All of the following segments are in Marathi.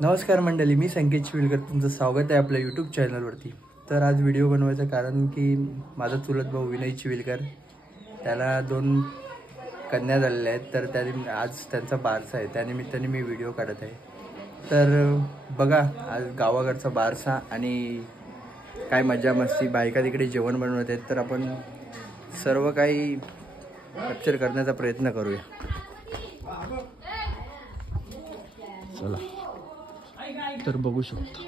नमस्कार मंडळी, मी संकेत चिविलकर, तुमचं स्वागत आहे आपल्या यूट्यूब चॅनलवरती। तर आज व्हिडिओ बनवायचं कारण की माझा चुलत भाऊ विनय चिविलकर, त्याला 2 कन्या झालेल्या आहेत, तर त्याने आज त्यांचा बारसा आहे, त्यानिमित्ताने मी व्हिडिओ काढत आहे। तर बघा, आज गावाकडचा बारसा आणि काय मजा मस्ती, बायका तिकडे जेवण बनवत आहेत, तर आपण सर्व काही कॅप्चर करण्याचा प्रयत्न करूया। चला, तर बघू शकता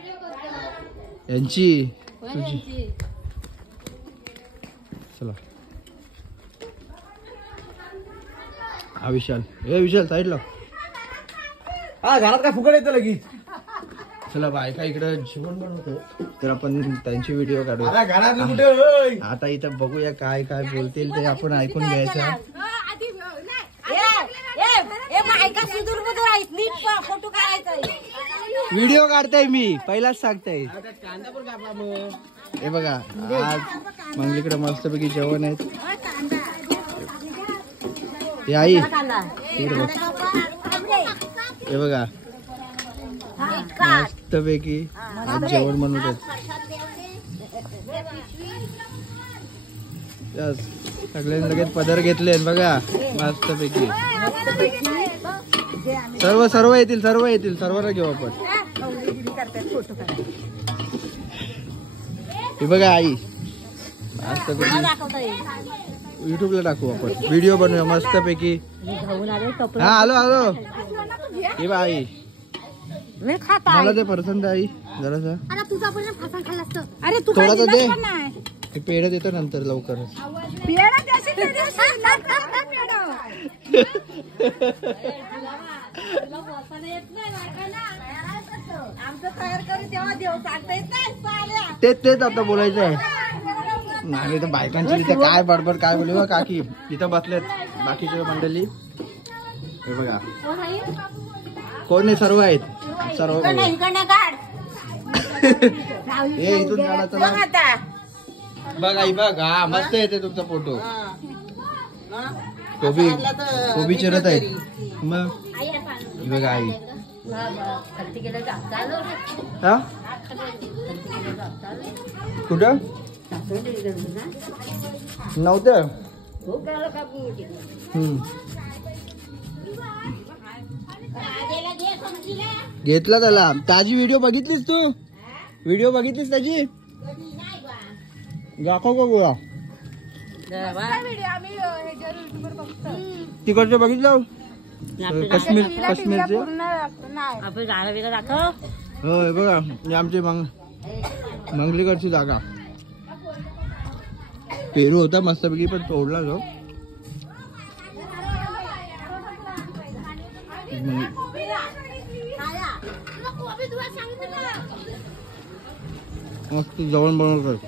यांची तुझी। चला, हा विशाल, हे विशाल साईडला, हा घरात काय फुकट येतं लगेच। चला, बायका इकडे जेवण बनवतो, तर आपण त्यांची व्हिडिओ काढू। आता इथं बघूया काय काय बोलतील ते आपण ऐकून घ्यायचं। व्हिडिओ काढताय मी, पहिलाच सांगताय। हे बघा, आज मंगलीकडे मस्तपैकी जेवण आहेत। हे आई, हे बघा मस्तपैकी आज जेवण बनवतात। सगळ्यांनी लगेच पदर घेतले बघा मस्तपैकी। सर्व येतील, सर्वांना घेऊ आपण। हे बघा आई, मस्तपैकी युट्यूबला टाकू आपण, व्हिडिओ बनवूया मस्तपैकी। हा आलो। हे बघा आई, मला ते पसंत आई जरासा। अरे थोडासा दे, ते पेढा देतो नंतर लवकरच। तेच आता बोलायचं आहे। नाही तर बायकांची इथे काय बडबड, काय बोलू काकी इथं बसलेत बाकीचे मंडळी। हे बघा कोण नाही, सर्व आहेत, सर्व। हे इथून जाणार बघ आई, बघ हा मस्त येते तुमचा फोटो। कोबी चिरत आहेत मग। बघा आई, हा कुठं नव्हतं। घेतला त्याला। ताजी व्हिडिओ बघितलीस तू? व्हिडिओ बघितलीस त्याची? दाखव का गोळा तिकडचे बघितलं? काश्मीरचे होय बघा, आमची मंगलीकडची जागा। पेरू होता मस्तपैकी, पण तोडला जो। मस्त जेवण बनवतात।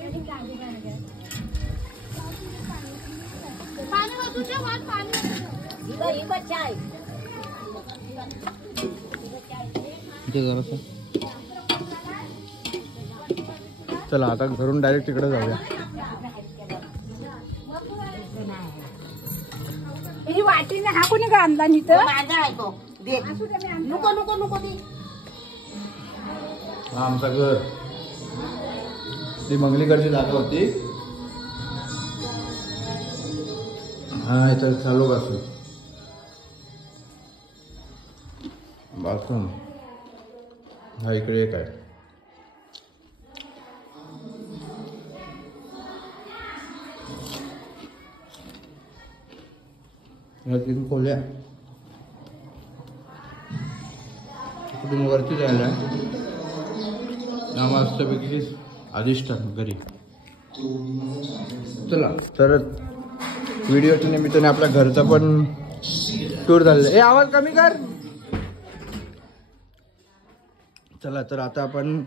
चला, आता घरून डायरेक्ट तिकडे जाऊया। वाटीने हा कोणी आणला आमचं घर, ती मंगलीकडची जागा होती। हा इथं चालू बसू बाथरूम, हा इकडे एक आहे। या 3 खोल्या, तिकडून वरती जायला मस्तपैकी अधिष्ठान घरी। चला, तर व्हिडिओच्या निमित्ताने आपल्या घरचा पण टूर झालेला आहे। आवाज कमी कर। चला, तर आता आपण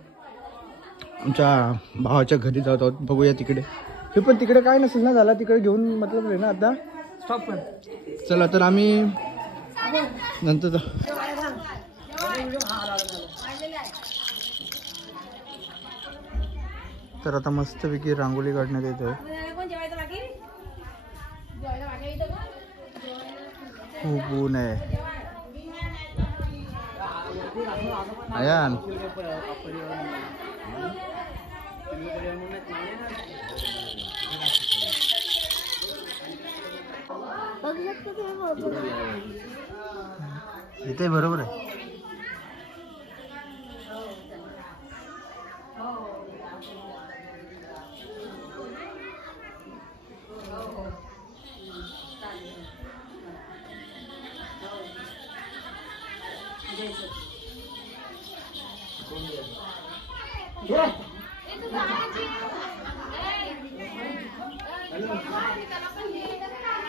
आमच्या भावाच्या घरी जात आहोत, बघूया तिकडे। हे पण तिकडे काय नसेल ना झाला, तिकडे घेऊन मतलब आहे ना आता स्टॉप पण। चला, तर आम्ही नंतर तर आता मस्तपैकी रांगोळी काढण्यात येते। खूप ऊन आहे। आयान इथे बरोबर आहे.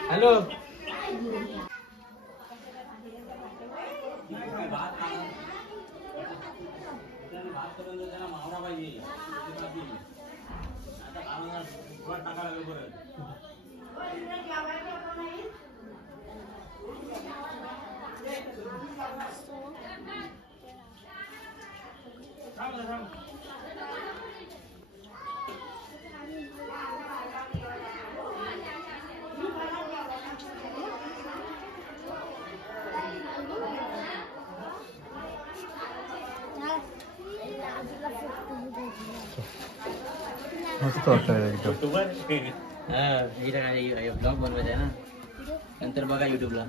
हॅलो मस्त वाटतं ब्लॉग बनवायचा आहे ना, नंतर बघा युट्यूबला.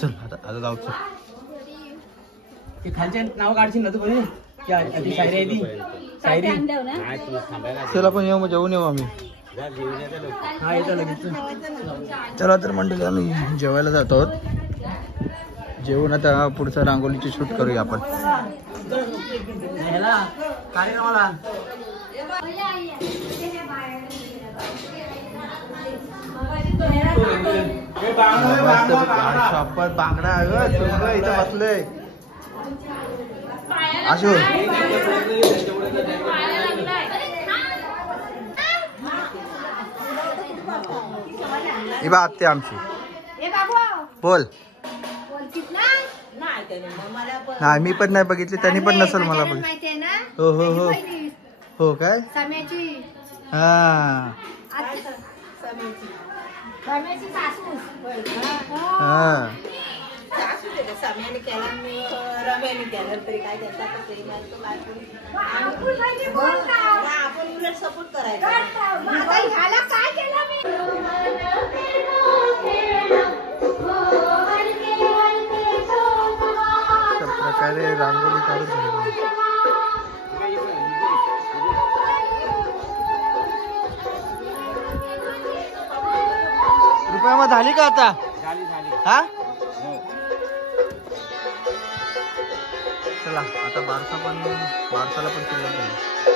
चल आता जाऊ. चल ते खालचे नाव काढशील ना तू पहिले. ती शायरी आहे ती शायरी. चल आपण येऊ, मग जेवून येऊ आम्ही. हा येतो लगेच. चला तर मंडळी आम्ही जेवायला जातो आहोत. जेवून आता पुढचं रांगोलीची शूट करूया आपण. ह्याला कार्यक्रमाला शॉपर बांगडा इथं बसलोय. आशू ही बा आत्या आमची. बोल. नाही मी पण नाही बघितली, त्यांनी पण नसेल मला बघितली. हो हो हो हो काय हा हा प्रकारे रांगोळी काढत रुपया मग झाली का आता? हा चला आता बारसाला पण सुरुवात झाली.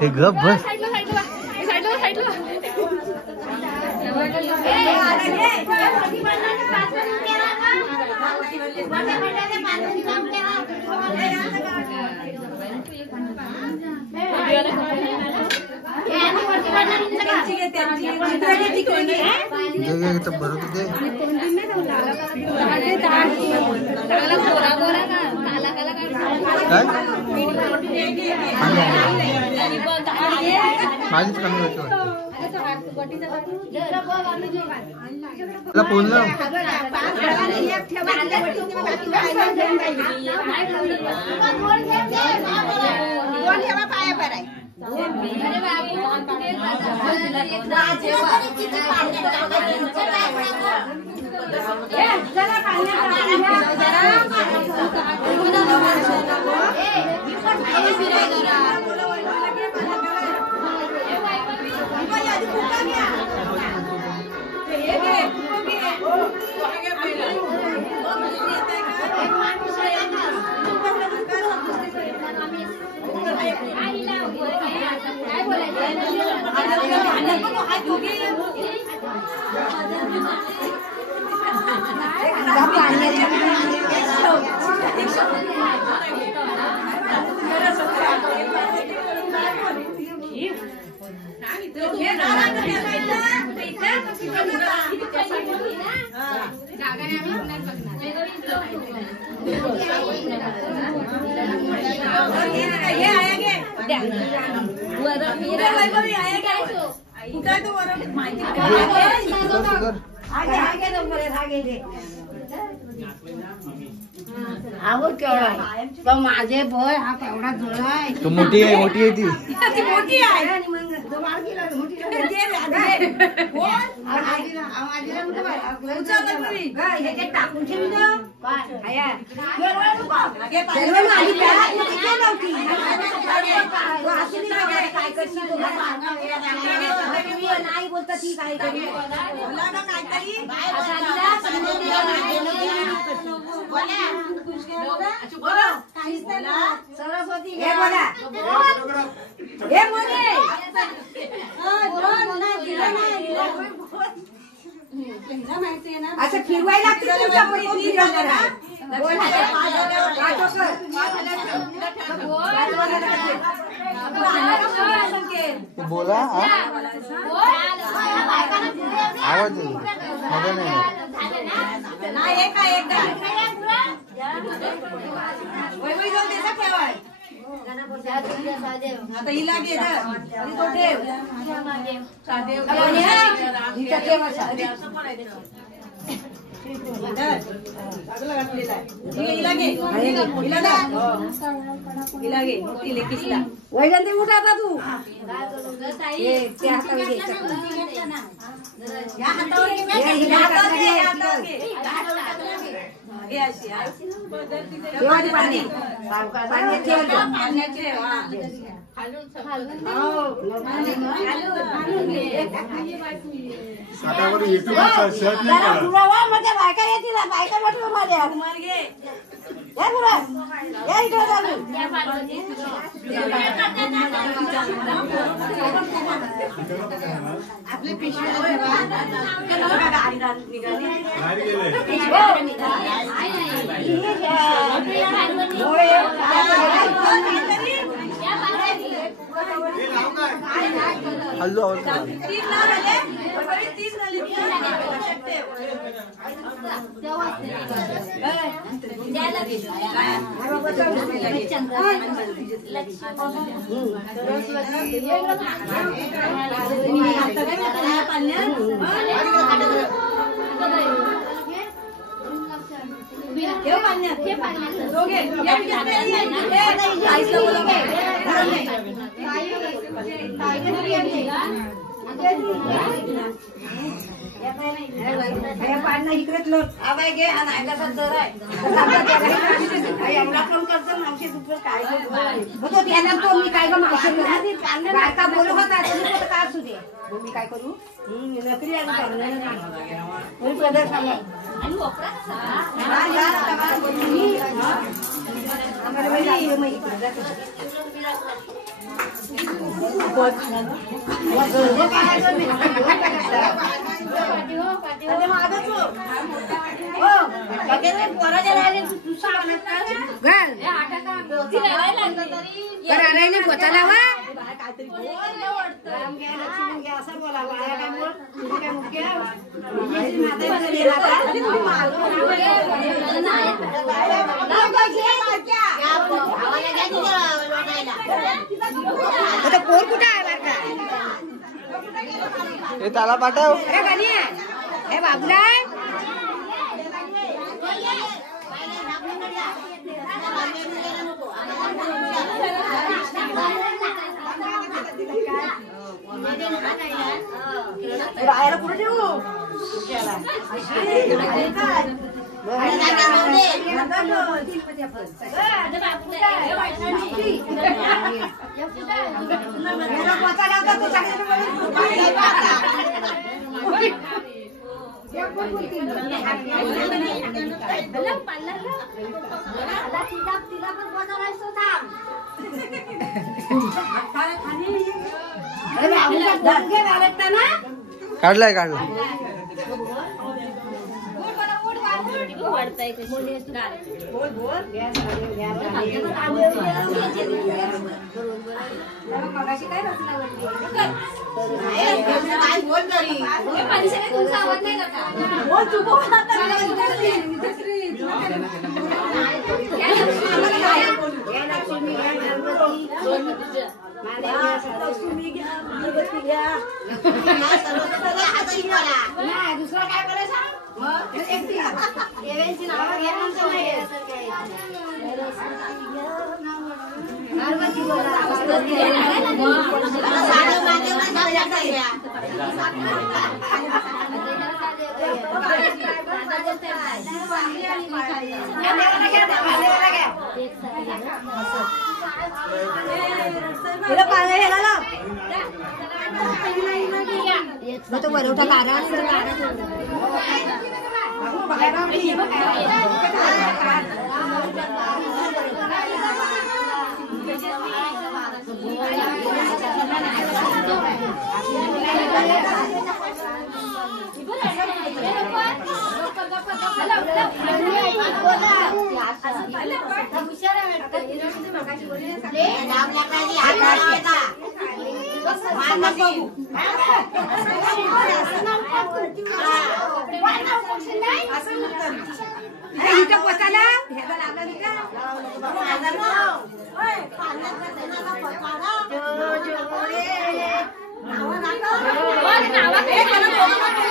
हे गप बस. बरोबर माझीच कमी होती फोन लाव. आवड केवढा आहे पण माझे भय हा केवढा जुळा आहे. तू मोठी आहे ती मोठी आहे. टाकून ठेवी नाही बोलत ती काय सरस्वती हे बोला हे मोने असं फिरवायला बोला आवाज आता हिला घे वैगंती उठा आता तू बायका येतील बायका म्हटलं माझ्या आपली पिशवी हल्लो इकडेच लोट आवाय घे आणि कसा दर आहे एवढा कम करतो मावशी तुझं काय होतो त्याला तो मी काय ग मावशी बायका बोलू होता काय असू दे मी काय करू नोकरी पोर कुठे आहे बरं का त्याला पाठव हे बाबूला बाहेर कुठे ठेवू काढलाय काढला दुसरा काय करायचं तो बरोटा काढा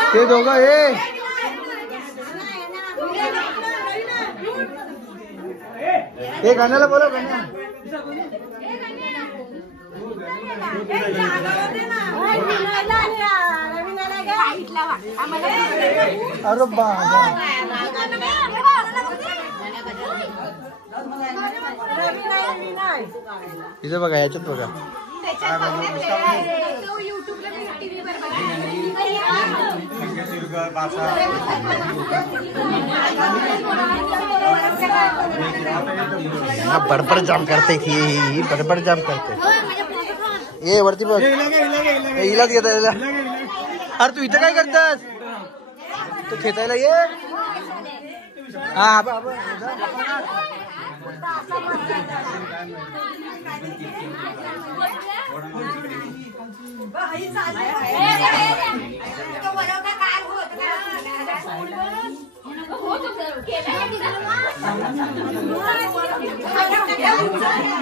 ते दोघं हे गाण्याला बोला गाण्या अरे बाबा इथे बघा याच्यात बघा बडबड जाम करते की बडबड जाम करते ये वरती बघ हिलाच घेता अरे तू इथं काय करतास तू खेळायला ये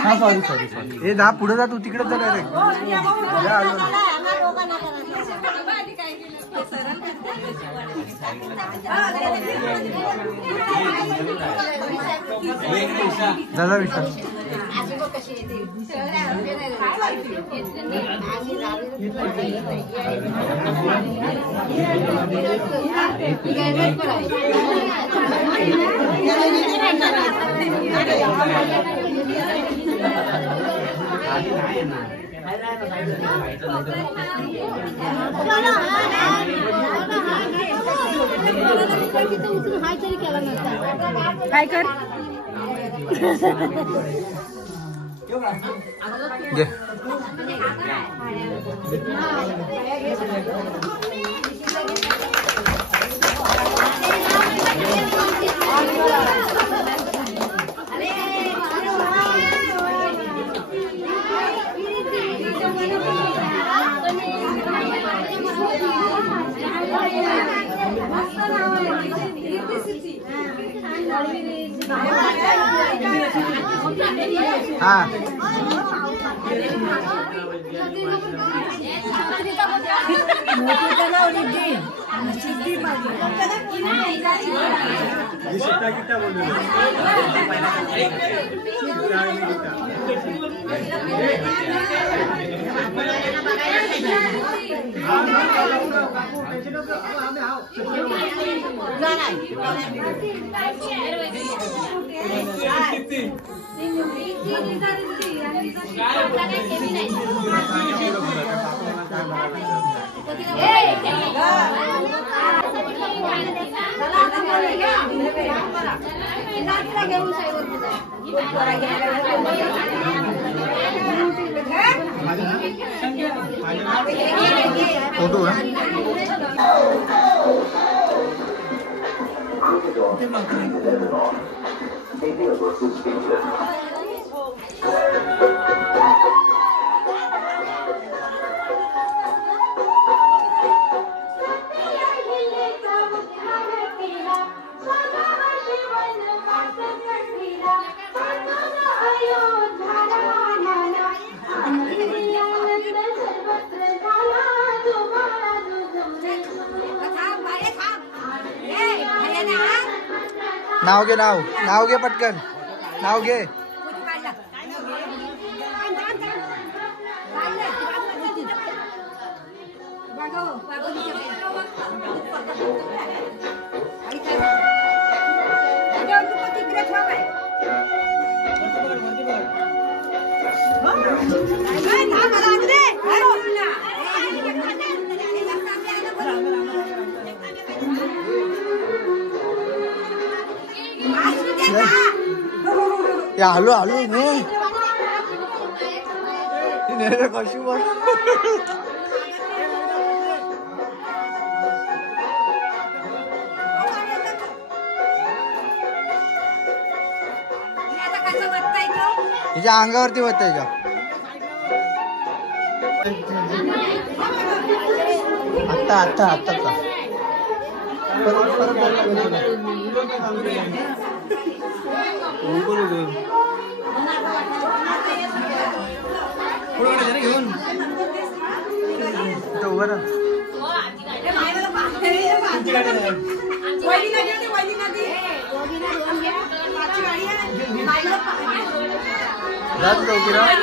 हा सॉरी हे ना पुढे जा तू तिकडे जा डायरेक्ट दादा विचार काय कर हाँ फोटो नाव घे, नाव घे पटकन, नाव घे. या हॅलो हॅलो ने कशी बोल. तिच्या अंगावरती होत त्याच्या. आत्ता आत्ता आत्ता का घेऊन जात